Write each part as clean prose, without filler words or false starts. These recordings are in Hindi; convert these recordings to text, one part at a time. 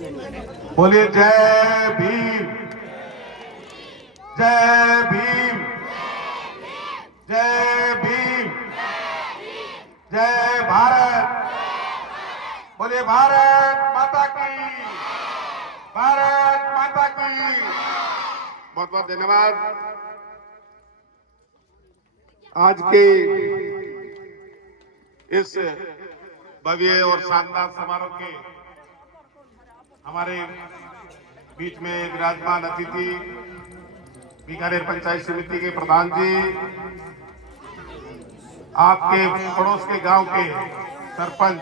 बोलिए जय भीम, जय भीम, जय भीम, जय भारत। बोलिए भारत माता की, भारत माता की। बहुत बहुत धन्यवाद। आज के इस भव्य और शानदार समारोह के हमारे बीच में विराजमान अतिथि बीकानेर पंचायत समिति के प्रधान जी, आपके पड़ोस के गांव के सरपंच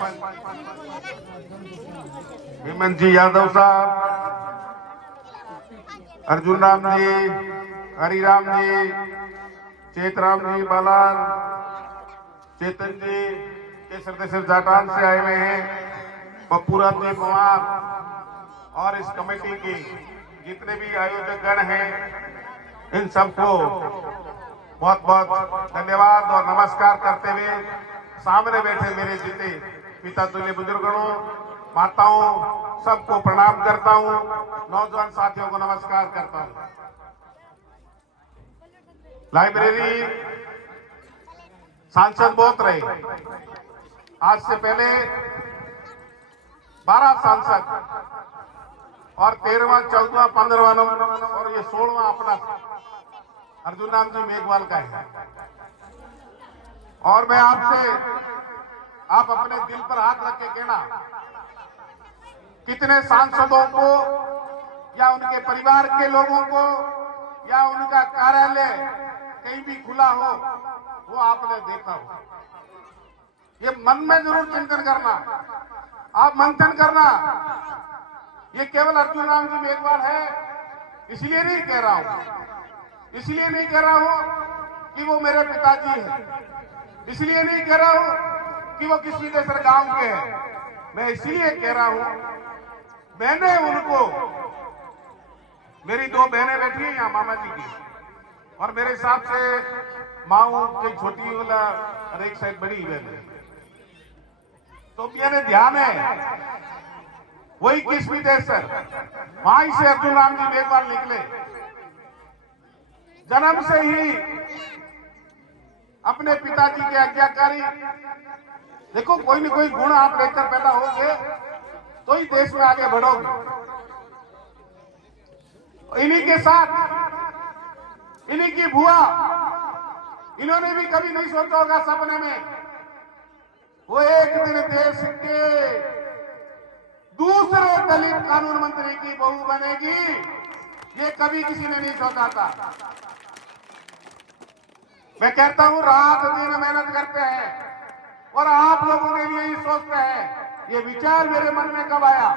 हेमंत जी यादव साहब, अर्जुन राम जी, हरिराम जी, चेतराम जी बालान, चेतन जी केसर जाटान से आए हुए हैं, पप्पूराम जी पवार और इस कमेटी के जितने भी आयोजक गण हैं, इन सबको बहुत बहुत धन्यवाद और नमस्कार करते हुए सामने बैठे मेरे जितने पिता तुल्य बुजुर्गों, माताओं, सबको प्रणाम करता हूं। नौजवान साथियों को नमस्कार करता हूं। लाइब्रेरी सांसद बहुत रहे, आज से पहले 12 सांसद और 13वां, 14वां, 15वां नंबर और ये 16वां अपना अर्जुन राम जी मेघवाल का है। और मैं आपसे, आप अपने दिल पर हाथ रख के कहना, कितने सांसदों को या उनके परिवार के लोगों को या उनका कार्यालय कहीं भी खुला हो, वो आपने देखा हो। ये मन में जरूर चिंतन करना, आप मंथन करना। ये केवल अर्जुन राम जी मेघवाल है इसलिए नहीं कह रहा हूं, इसलिए नहीं कह रहा हूं कि वो मेरे पिताजी हैं, इसलिए नहीं कह रहा हूं कि वो किसी दूसरे गांव के हैं। मैं इसलिए कह रहा हूं, मैंने उनको, मेरी 2 बहनें बैठी हैं यहाँ मामा जी की, और मेरे हिसाब से माऊ की छोटी वाला और एक साइड बड़ी बहन है, तो मेरे ध्यान है वही किस्मी सर, वहीं से अर्जुन राम जी मेघवाल निकले। जन्म से ही अपने पिताजी के आज्ञाकारी, देखो कोई न कोई गुण आप लेकर पैदा होंगे तो ही देश में आगे बढ़ोगे। इन्हीं के साथ इन्हीं की बुआ, इन्होंने भी कभी नहीं सोचा होगा सपने में वो एक दिन देश के दूसरे दलित कानून मंत्री की बहू बनेगी, ये कभी किसी ने नहीं सोचा था। मैं कहता हूं रात दिन मेहनत करते हैं और आप लोगों के लिए ही सोचते हैं। ये विचार मेरे मन में कब आया,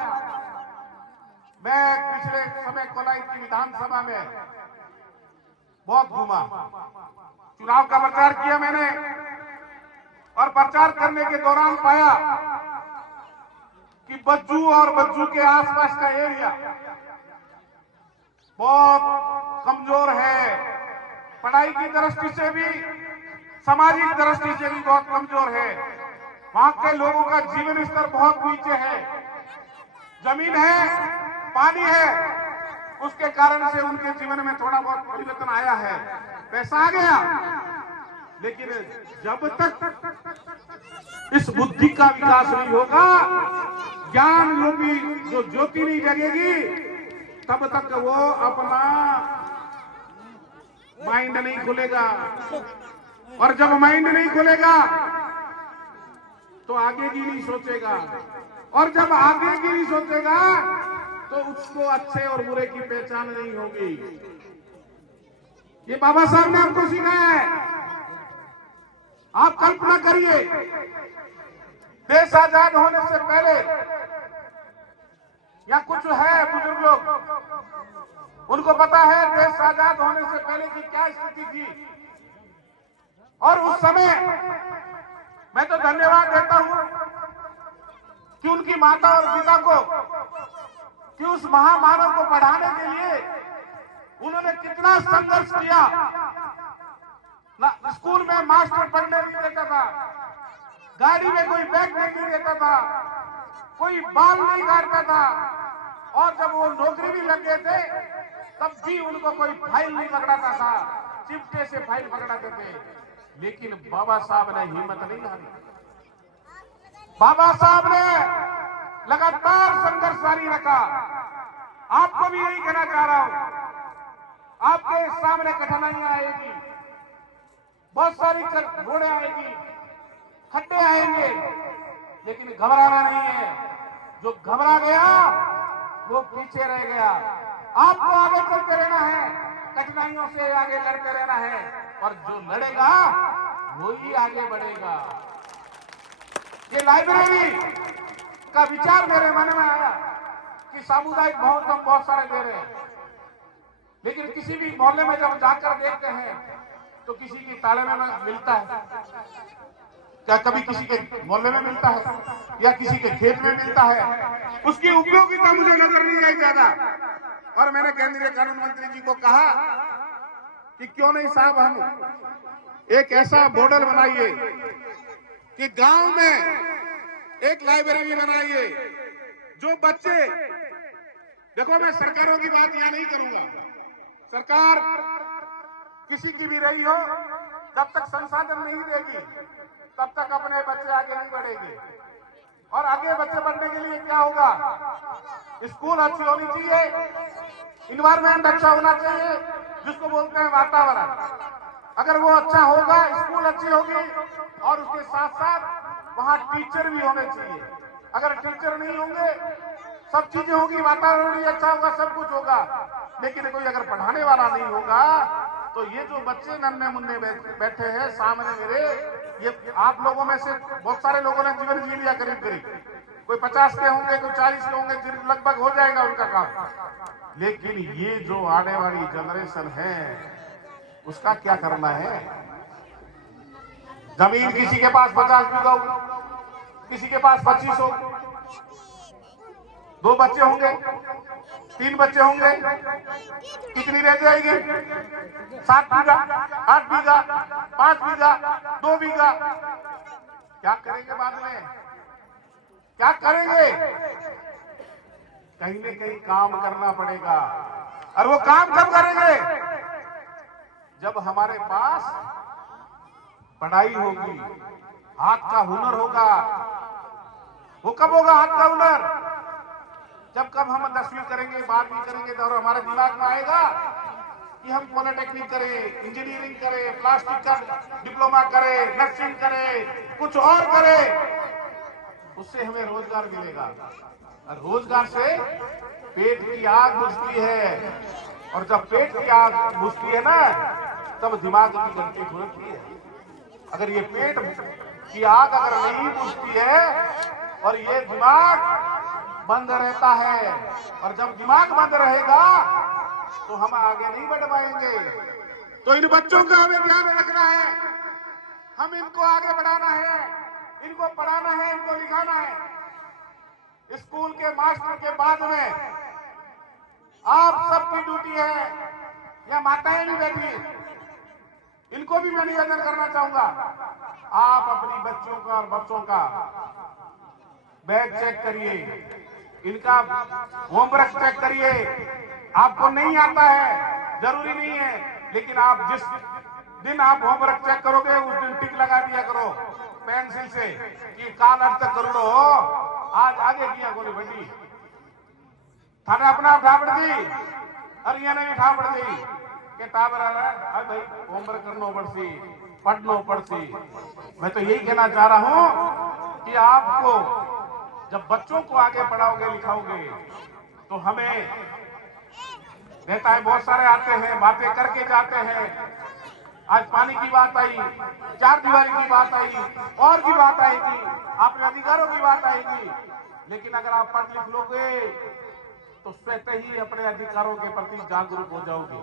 मैं पिछले समय कोलाइट की विधानसभा में बहुत घूमा, चुनाव का प्रचार किया मैंने, और प्रचार करने के दौरान पाया कि बज्जू और बज्जू के आसपास का एरिया बहुत कमजोर है, पढ़ाई की दृष्टि से भी, सामाजिक दृष्टि से भी बहुत कमजोर है। वहां के लोगों का जीवन स्तर बहुत नीचे है, जमीन है, पानी है, उसके कारण से उनके जीवन में थोड़ा बहुत परिवर्तन आया है, पैसा आ गया, लेकिन जब तक इस बुद्धि का विकास नहीं होगा, ज्ञान रूपी जो ज्योति नहीं जगेगी, तब तक वो अपना माइंड नहीं खुलेगा, और जब माइंड नहीं खुलेगा तो आगे की नहीं सोचेगा, और जब आगे की नहीं सोचेगा तो उसको अच्छे और बुरे की पहचान नहीं होगी। ये बाबा साहब ने आपको सिखाया है। आप कल्पना करिए, देश आजाद होने से पहले या कुछ है बुजुर्ग लोग, उनको पता है देश आजाद होने से पहले की क्या स्थिति थी, और उस समय मैं तो धन्यवाद देता हूं कि उनकी माता और पिता को, कि उस महामानव को पढ़ाने के लिए उन्होंने कितना संघर्ष किया। स्कूल में मास्टर पढ़ने नहीं देता था, गाड़ी में कोई बैग नहीं देता था, कोई बाल नहीं काटता था, और जब वो नौकरी भी लग गए थे तब भी उनको कोई फाइल नहीं पकड़ाता था, चिपटे से फाइल पकड़ाते थे। लेकिन बाबा साहब ने हिम्मत नहीं हारी। बाबा साहब ने लगातार संघर्ष जारी रखा। आपको भी यही कहना चाह रहा हूं, आपके सामने कठिनाइयां आएगी, बहुत सारी रोड़े आएगी, खड्डे आएंगे, लेकिन घबराना नहीं है। जो घबरा गया वो पीछे रह गया। आपको आगे चलते रहना है, कठिनाइयों से आगे लड़ते रहना है, और जो लड़ेगा वो ही आगे बढ़ेगा। ये लाइब्रेरी का विचार मेरे मन में आया कि सामुदायिक भवन तो हम बहुत सारे दे रहे हैं, लेकिन किसी भी मोहल्ले में जब जाकर देखते हैं तो किसी की ताले में मिलता है क्या? कभी किसी के मोहल्ले में मिलता है या किसी के खेत में मिलता है? उसकी उपयोगिता मुझे नजर नहीं आई ज्यादा। और मैंने केंद्रीय कानून मंत्री जी को कहा कि क्यों नहीं साहब, हम एक ऐसा मॉडल बनाइए कि गांव में एक लाइब्रेरी बनाइए जो बच्चे, देखो मैं सरकारों की बात यहां नहीं करूंगा, सरकार किसी की भी रही हो, जब तक संसाधन नहीं देगी तब तक अपने बच्चे आगे नहीं बढ़ेंगे। और आगे बच्चे बढ़ने के लिए क्या होगा? स्कूल अच्छी होनी चाहिए, इन्वायरमेंट अच्छा होना चाहिए, जिसको बोलते हैं वातावरण। अगर वो अच्छा होगा, स्कूल अच्छी होगी, और उसके साथ साथ वहां टीचर भी होने चाहिए। अगर टीचर नहीं होंगे, सब चीजें होगी, वातावरण भी अच्छा होगा, सब कुछ होगा, लेकिन कोई अगर पढ़ाने वाला नहीं होगा तो ये जो बच्चे नन्हे मुन्ने बैठे हैं सामने मेरे, ये आप लोगों में से बहुत सारे लोगों ने जीवन जी लिया करीब करीब, कोई 50 के होंगे, कोई 40 के होंगे, लगभग हो जाएगा उनका काम। लेकिन ये जो आने वाली जनरेशन है उसका क्या करना है? जमीन किसी के पास 50 बीघा होगी, किसी के पास 25 होगी, 2 बच्चे होंगे, 3 बच्चे होंगे, कितनी रह जाएगी? 7 बीघा, 8 बीघा, 5 बीघा, 2 बीघा। क्या करेंगे बाद में? क्या करेंगे? कहीं न कहीं काम करना पड़ेगा। और वो काम कब करेंगे? जब हमारे पास पढ़ाई होगी, हाथ का हुनर होगा। वो कब होगा हाथ का हुनर? जब हम 10वीं करेंगे, 12वीं करेंगे, तो हमारे दिमाग में आएगा कि हम पॉलिटेक्निक करें, इंजीनियरिंग करें, प्लास्टिक का डिप्लोमा करें, नर्सिंग करें, कुछ और करें, उससे हमें रोजगार मिलेगा। और रोजगार से पेट की आग बुझती है, और जब पेट की आग बुझती है ना, तब दिमाग की घंटी खुलती है। अगर ये पेट की आग अगर नहीं बुझती है और ये दिमाग बंद रहता है, और जब दिमाग बंद रहेगा तो हम आगे नहीं बढ़ पाएंगे। तो इन बच्चों का हमें ध्यान रखना है, हम इनको आगे बढ़ाना है, इनको पढ़ाना है, इनको लिखाना है। स्कूल के मास्टर के बाद में आप सबकी ड्यूटी है, या माताएं भी बैठी हैं, इनको भी मैं निवेदन करना चाहूंगा, आप अपनी बच्चों का और बच्चों का बैग चेक करिए, इनका होमवर्क चेक करिए। आपको नहीं आता है जरूरी नहीं है, लेकिन आप जिस दिन आप होमवर्क चेक करोगे उस दिन टिक लगा दिया करो पेंसिल से कि काल अर्थ करोड़ो आज आगे किया गोली बंडी थाने अपना ठापड़ दी और ये नहीं ठापड़ दी के टाबर भाई होमवर्क करना पड़सी, पढ़ना पड़सी। मैं तो यही कहना चाह रहा हूं कि आपको जब बच्चों को आगे पढ़ाओगे लिखाओगे तो हमें रहता है, बहुत सारे आते हैं बातें करके जाते हैं। आज पानी की बात आई, 4 दीवारी की बात आई, और भी बात आएगी, अपने अधिकारों की बात आएगी, लेकिन अगर आप पढ़ लिख लोगे तो स्वतः ही अपने अधिकारों के प्रति जागरूक हो जाओगे।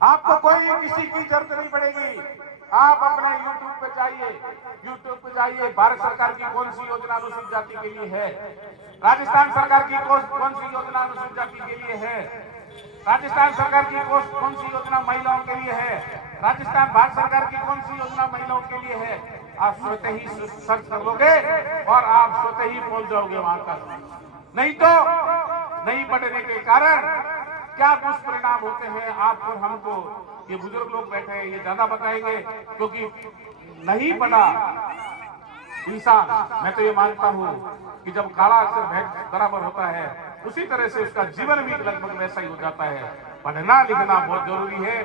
आपको कोई किसी की जरूरत नहीं पड़ेगी। आप अपने YouTube पे जाइए, YouTube पे जाइए, भारत सरकार की कौन सी योजना अनुसूचित जाति के लिए है, राजस्थान सरकार की कौन सी योजना अनुसूचित जाति के लिए है, राजस्थान सरकार की कौन सी योजना महिलाओं के लिए है, राजस्थान भारत सरकार की कौन सी योजना महिलाओं के लिए है, आप स्वतः ही सर्च कर लोगे और आप स्वतः ही पहुंच जाओगे वहां तक। नहीं तो नहीं पढ़ने के कारण क्या दुष्परिणाम होते हैं आपको हमको ये बुजुर्ग लोग बैठे हैं ये ज्यादा बताएंगे, क्योंकि नहीं पढ़ा इंसान, मैं तो ये मानता हूं कि जब काला अक्षर भेंट बराबर होता है उसी तरह से उसका जीवन भी लगभग वैसा ही हो जाता है। पढ़ना लिखना बहुत जरूरी है,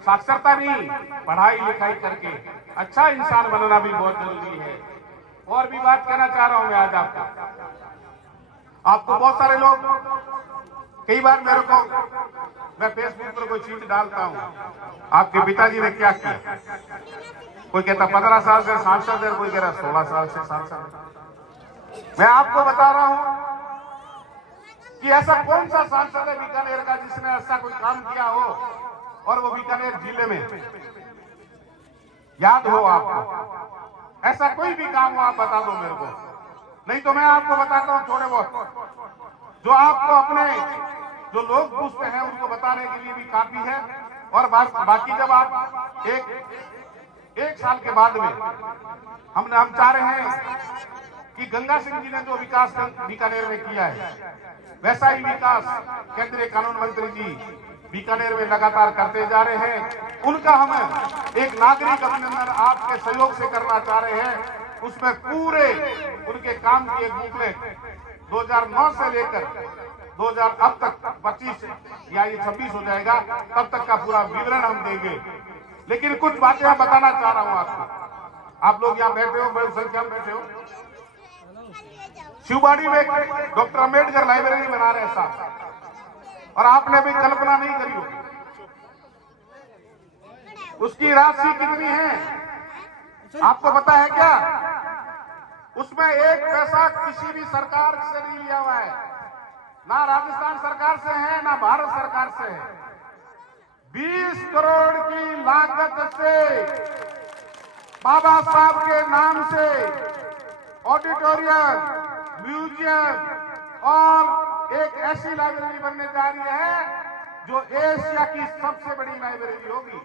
साक्षरता नहीं, पढ़ाई लिखाई करके अच्छा इंसान बनना भी बहुत जरूरी है। और भी बात कहना चाह रहा हूं मैं आज आपको बहुत सारे लोग कई बार मेरे को, मैं फेसबुक पर कोई चीज डालता हूं, आपके पिताजी ने क्या किया, कोई कहता 15 साल से सांसद है, कोई कह रहा 16 साल से सांसद। मैं आपको बता रहा हूं कि ऐसा कौन सा सांसद है बीकानेर का जिसने ऐसा कोई काम किया हो और वो बीकानेर जिले में याद हो आपको, ऐसा कोई भी काम हो आप बता दो मेरे को, नहीं तो मैं आपको बताता हूं थोड़े बहुत जो आपको अपने जो लोग पूछते हैं उनको बताने के लिए भी काफी है। और बाकी जब आप एक साल के बाद में हम चाह रहे हैं कि गंगा सिंह जी ने जो विकास बीकानेर में किया है वैसा ही विकास केंद्रीय कानून मंत्री जी बीकानेर में लगातार करते जा रहे हैं। उनका हम एक नागरिक अभिनंदन आपके सहयोग से करना चाह रहे हैं। उसमें पूरे उनके काम की एक बुकलेट 2009 से लेकर 2000 अब तक 25 या ये 26 हो जाएगा तब तक का पूरा विवरण हम देंगे। लेकिन कुछ बातें मैं बताना चाह रहा हूं आपको। आप लोग यहाँ बैठे हो, बड़ी संख्या में बैठे हो। शिवबाड़ी में डॉक्टर अंबेडकर लाइब्रेरी बना रहे साहब, और आपने भी कल्पना नहीं करी होगी उसकी राशि कितनी है आपको पता है क्या? उसमें एक पैसा किसी भी सरकार से नहीं लिया हुआ है, ना राजस्थान सरकार से है ना भारत सरकार से है। 20 करोड़ की लागत से बाबा साहब के नाम से ऑडिटोरियम, म्यूजियम और एक ऐसी लाइब्रेरी बनने जा रही है जो एशिया की सबसे बड़ी लाइब्रेरी होगी।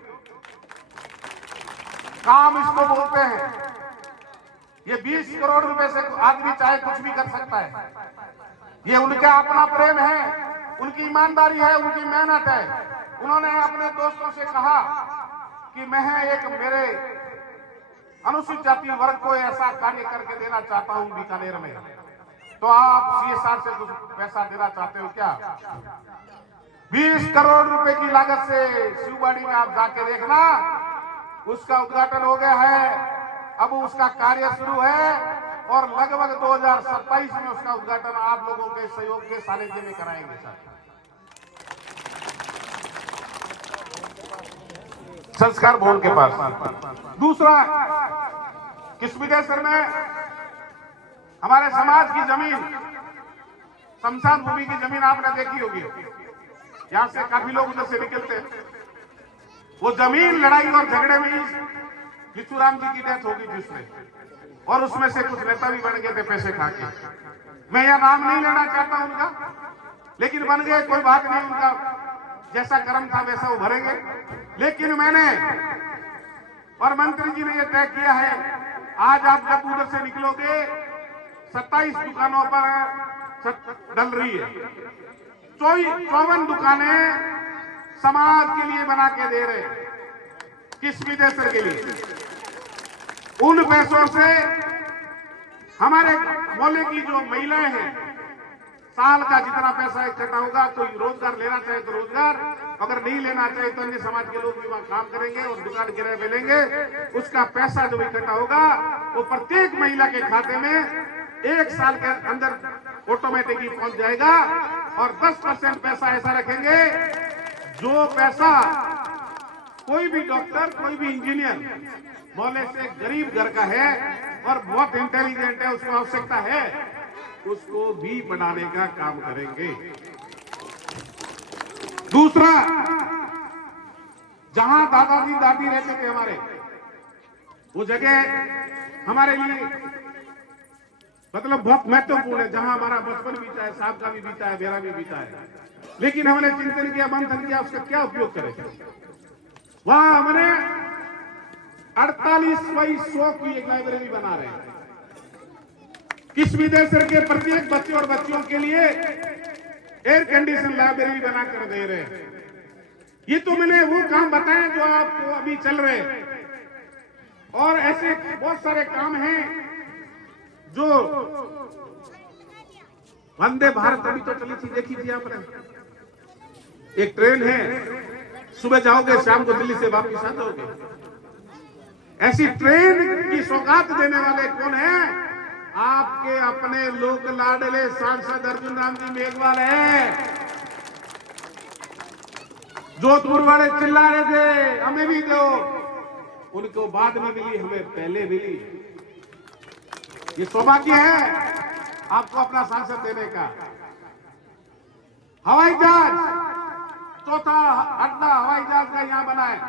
काम इसको बोलते हैं। ये 20 करोड़ रुपए से आदमी चाहे कुछ भी कर सकता है। ये उनका अपना प्रेम है, उनकी ईमानदारी है, उनकी मेहनत है। उन्होंने अपने दोस्तों से कहा कि मैं एक मेरे अनुसूचित जाति वर्ग को ऐसा कार्य करके देना चाहता हूं बीकानेर में, तो आप CSR से कुछ पैसा देना चाहते हो क्या? 20 करोड़ रुपए की लागत से शिवबाड़ी में आप जाके देखना, उसका उद्घाटन हो गया है, अब उसका कार्य शुरू है और लगभग 2027 में उसका उद्घाटन आप लोगों के सहयोग के सानिध्य में कराएंगे सर। संस्कार भवन के पास। दूसरा, किस्मिदेसर में हमारे समाज की जमीन, शमशान भूमि की जमीन आपने देखी होगी, यहां से काफी लोग उधर से निकलते हैं। वो जमीन लड़ाई और झगड़े में विश्वराम जी की डेथ होगी जिसमें, और उसमें से कुछ नेता भी बन गए थे पैसे खा के। मैं यह नाम नहीं लेना चाहता उनका, लेकिन बन गए, कोई बात नहीं, उनका जैसा कर्म था वैसा वो भरेंगे। लेकिन मैंने और मंत्री जी ने यह तय किया है, आज आप जब उधर से निकलोगे 27 दुकानों पर डल रही है, 54 दुकानें समाज के लिए बना के दे रहे हैं, किस्मिदेसर के लिए। उन पैसों से हमारे मोहल्ले की जो महिलाएं हैं, साल का जितना पैसा इकट्ठा होगा, कोई रोजगार लेना चाहे तो रोजगार, अगर नहीं लेना चाहे तो अन्य समाज के लोग भी वहां काम करेंगे और दुकान किराए पे लेंगे। उसका पैसा जो इकट्ठा होगा वो प्रत्येक महिला के खाते में 1 साल के अंदर ऑटोमेटिकली पहुंच जाएगा। और 10% पैसा ऐसा रखेंगे जो पैसा कोई भी डॉक्टर, कोई भी इंजीनियर मोहल्ले से गरीब घर का है और बहुत इंटेलिजेंट है, उसको आवश्यकता है, उसको भी बनाने का काम करेंगे। दूसरा, जहां दादाजी दादी रहते थे हमारे, वो जगह हमारे लिए मतलब बहुत महत्वपूर्ण है, जहां हमारा बचपन बीता है, साहब का भी बीता है, मेरा भी बीता है। लेकिन हमने चिंतन किया, मंथन किया, उसका क्या उपयोग करें। वहां हमने 48/100 की एक लाइब्रेरी बना रहे हैं। किस्मिदेसर के प्रत्येक बच्चे और बच्चियों के लिए एयर कंडीशन लाइब्रेरी बनाकर दे रहे। ये तो मैंने वो काम बताया जो आपको अभी चल रहे, और ऐसे बहुत सारे काम हैं जो वंदे भारत अभी तो चली थी, देखी थी आपने, एक ट्रेन है, सुबह जाओगे शाम को दिल्ली से वापस आ जाओगे। ऐसी ट्रेन की सौगात देने वाले कौन है? आपके अपने लोक लाडले सांसद अर्जुन राम जी मेघवाल है। जोधपुर वाले चिल्ला रहे थे हमें भी दो, उनको बाद में मिली, हमें पहले मिली। ये सौभाग्य है आपको अपना सांसद देने का। हवाई जहाज, चौथा अड्डा हवाई जहाज का यहां बना है।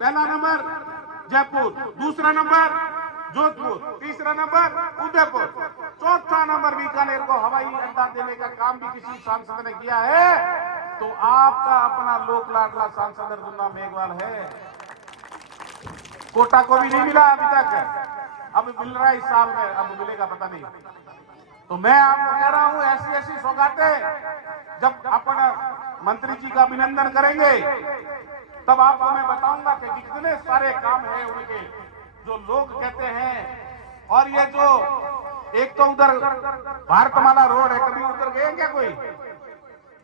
पहला नंबर जयपुर, दूसरा नंबर जोधपुर, तीसरा नंबर उदयपुर, चौथा नंबर बीकानेर को हवाई अड्डा देने का काम भी किसी सांसद ने किया है, तो आपका अपना लोक लाडला सांसद अर्जुन राम मेघवाल है। कोटा को भी नहीं मिला अभी तक, अब मिल रहा है इस साल में, अब मिलेगा पता नहीं। तो मैं आपको कह रहा हूं, ऐसी ऐसी सौगातें जब अपन मंत्री जी का अभिनंदन करेंगे तब आपको मैं बताऊंगा कि कितने सारे काम हैं उनके जो लोग कहते हैं। और ये जो एक तो उधर भारतमाला रोड है, कभी उधर गए क्या कोई?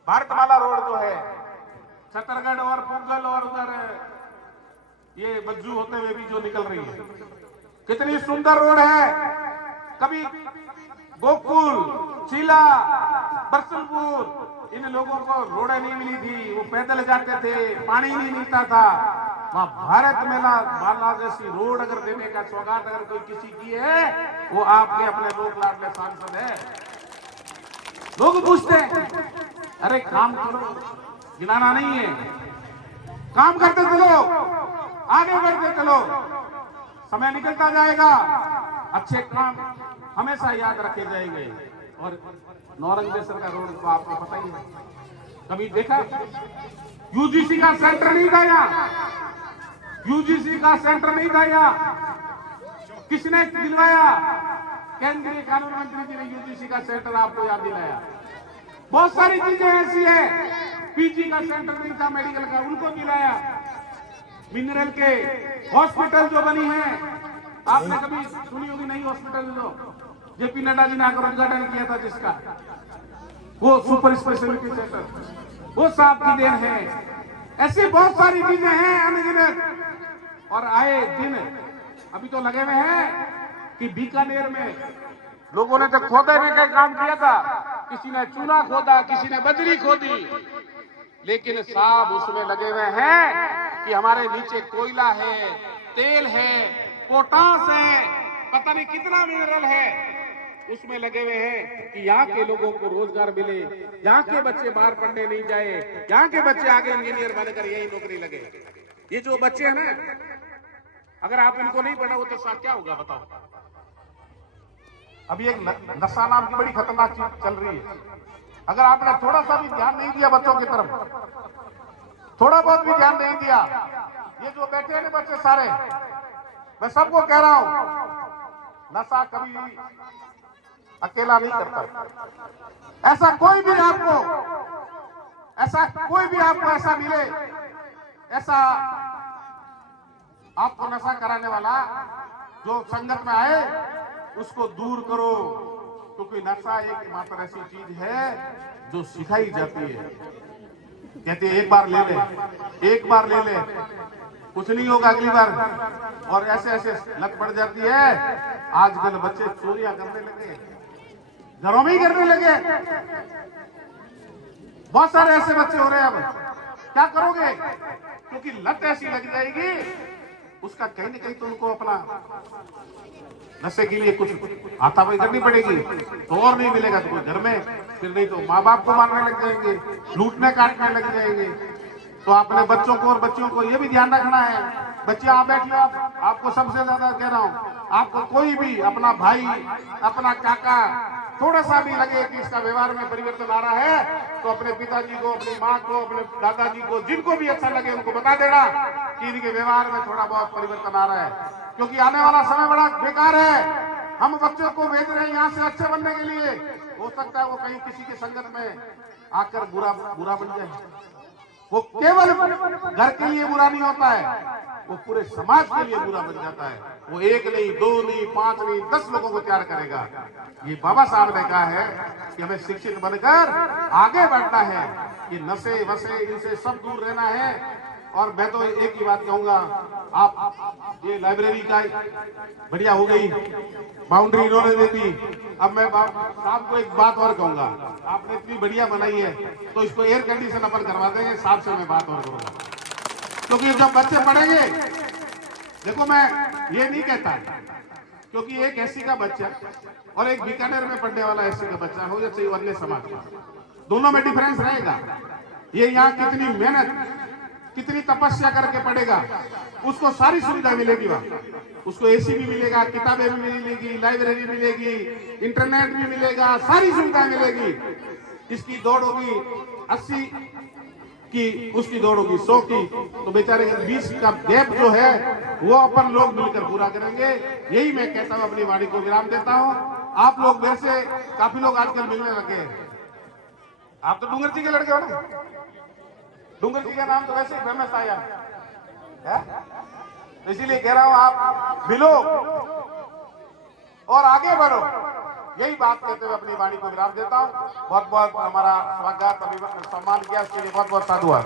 भारतमाला रोड जो है छतरगढ़ और पुगल और उधर ये बज्जू होते हुए भी जो निकल रही है, कितनी सुंदर रोड है। कभी गोकुल, चीला, बरसलपुर, इन लोगों को रोडें नहीं मिली थी, वो पैदल जाते थे, पानी नहीं मिलता था। वहां भारत मेला माला जैसी रोड अगर देने का सौगात अगर कोई किसी की है, वो आपके अपने लोक लाडले सांसद है। लोग पूछते हैं अरे काम करो, गिनाना नहीं है, काम करते चलो, आगे बढ़ते चलो, समय निकलता जाएगा, अच्छे काम हमेशा याद रखे जाएंगे। और नौरंगेश्वर का रोड तो आपको पता ही है, कभी देखा? यूजीसी का सेंटर नहीं था यहाँ, यूजीसी का सेंटर नहीं था यहाँ, किसने दिलवाया? केंद्रीय कानून मंत्री जी ने यूजीसी का सेंटर आपको याद दिलाया। बहुत सारी चीजें ऐसी है, पीजी का सेंटर नहीं था मेडिकल का, उनको दिलाया। मिनरल के हॉस्पिटल जो बनी है, आपने कभी सुनी होगी नई हॉस्पिटल जो जेपी नड्डा जी ने आकर उद्घाटन किया था जिसका, वो सुपर स्पेशलिटी सेंटर, वो साहब की देन है। ऐसी बहुत सारी चीजें हैं अनगिनत। और आए दिन अभी तो लगे हुए हैं कि बीकानेर में लोगों ने तो खोदने का काम किया था, किसी ने चूना खोदा, किसी ने बजरी खोदी, लेकिन साहब उसमें लगे हुए हैं कि हमारे नीचे कोयला है, तेल है, पोटास है, पता नहीं कितना मिनरल है, उसमें लगे हुए हैं कि यहाँ के लोगों को रोजगार मिले, यहाँ के बच्चे बाहर पढ़ने नहीं जाए, यहाँ के बच्चे आगे इंजीनियर बनकर यही नौकरी लगे। ये जो बच्चे हैं ना, अगर आप इनको नहीं पढ़ाओ तो साथ क्या होगा बताओ? अभी एक नशा नाम की बड़ी खतरनाक चीज चल रही है। अगर आपने थोड़ा सा भी ध्यान नहीं दिया बच्चों की तरफ, थोड़ा बहुत भी ध्यान नहीं दिया, ये जो बैठे हैं ना बच्चे सारे, मैं सबको कह रहा हूं, नशा कभी अकेला नहीं करता। ऐसा कोई भी आपको ऐसा मिले, ऐसा आपको नशा कराने वाला जो संगत में आए, उसको दूर करो, क्योंकि नशा एक मात्र ऐसी चीज है जो सिखाई जाती है। कहते एक बार ले ले, कुछ नहीं होगा अगली बार, और ऐसे ऐसे लत पड़ जाती है। आजकल बच्चे चोरियां करने लगे, घरों में ही करने लगे, बहुत सारे ऐसे बच्चे हो रहे हैं। अब क्या करोगे? क्योंकि लत ऐसी लग जाएगी, उसका कहीं न कहीं तो उनको अपना नशे के लिए कुछ हाथापाई करनी पड़ेगी, तो और नहीं मिलेगा तो कोई घर में, फिर नहीं तो माँ बाप को मारने लग जाएंगे, लूटने काटने लग जाएंगे। तो अपने बच्चों को और बच्चियों को ये भी ध्यान रखना है। बच्चे आप बैठिए, आपको सबसे ज्यादा कह रहा हूँ, आपको कोई भी अपना भाई, अपना काका थोड़ा सा भी लगे कि इसका व्यवहार में परिवर्तन आ रहा है, तो अपने पिताजी को, अपनी माँ को, अपने दादाजी को, जिनको भी अच्छा लगे उनको बता देना कि इनके व्यवहार में थोड़ा बहुत परिवर्तन आ रहा है। क्योंकि आने वाला समय बड़ा बेकार है। हम बच्चों को भेज रहे हैं यहाँ से अच्छे बनने के लिए, हो सकता है वो कहीं किसी के संगत में आकर बुरा बन जाए। वो केवल घर के लिए बुरा नहीं होता है, वो पूरे समाज के लिए बुरा बन जाता है। वो 1 नहीं, 2 नहीं, 5 नहीं, 10 लोगों को तैयार करेगा। ये बाबा साहब ने कहा है कि हमें शिक्षित बनकर आगे बढ़ना है, ये नशे वशे इनसे सब दूर रहना है। और मैं तो एक ही बात कहूंगा, आप ये लाइब्रेरी का बढ़िया हो गई, बाउंड्री इन्होंने दे दी। अब मैं साहब को एक बात और कहूंगा, आपने इतनी बढ़िया बनाई है तो इसको एयर कंडीशन अपन करवा देंगे। साहब से मैं बात और करूंगा, क्योंकि जब बच्चे पढ़ेंगे, देखो मैं ये नहीं कहता, क्योंकि एक एससी का बच्चा और एक बीकानेर में पढ़ने वाला एससी का बच्चा हो या चाहिए अन्य समाज का, दोनों में डिफरेंस रहेगा। ये यहाँ कितनी मेहनत, कितनी तपस्या करके पढ़ेगा, उसको सारी सुविधा मिलेगी वहां, उसको एसी भी मिलेगा, किताबें भी मिलेगी, लाइब्रेरी मिलेगी, इंटरनेट भी मिलेगा, सारी सुविधाएं मिलेगी। इसकी दौड़ होगी 80 की, उसकी दौड़ होगी 100 की, तो बेचारे के 20 का गैप जो है वो अपन लोग मिलकर पूरा करेंगे। यही मैं कहता हूं, अपनी वाणी को विराम देता हूं। आप लोग वैसे काफी लोग आजकल मिलने लगे हैं। आप तो डूंगर जी के लड़के हो ना, डूंगर जी का नाम तो वैसे ही फेमस आया है, इसीलिए कह रहा हूं आप मिलो और आगे बढ़ो। यही बात कहते हुए अपनी वाणी को विराम देता हूं। बहुत बहुत हमारा स्वागत, सम्मान किया, इसके लिए बहुत बहुत साधुवाद।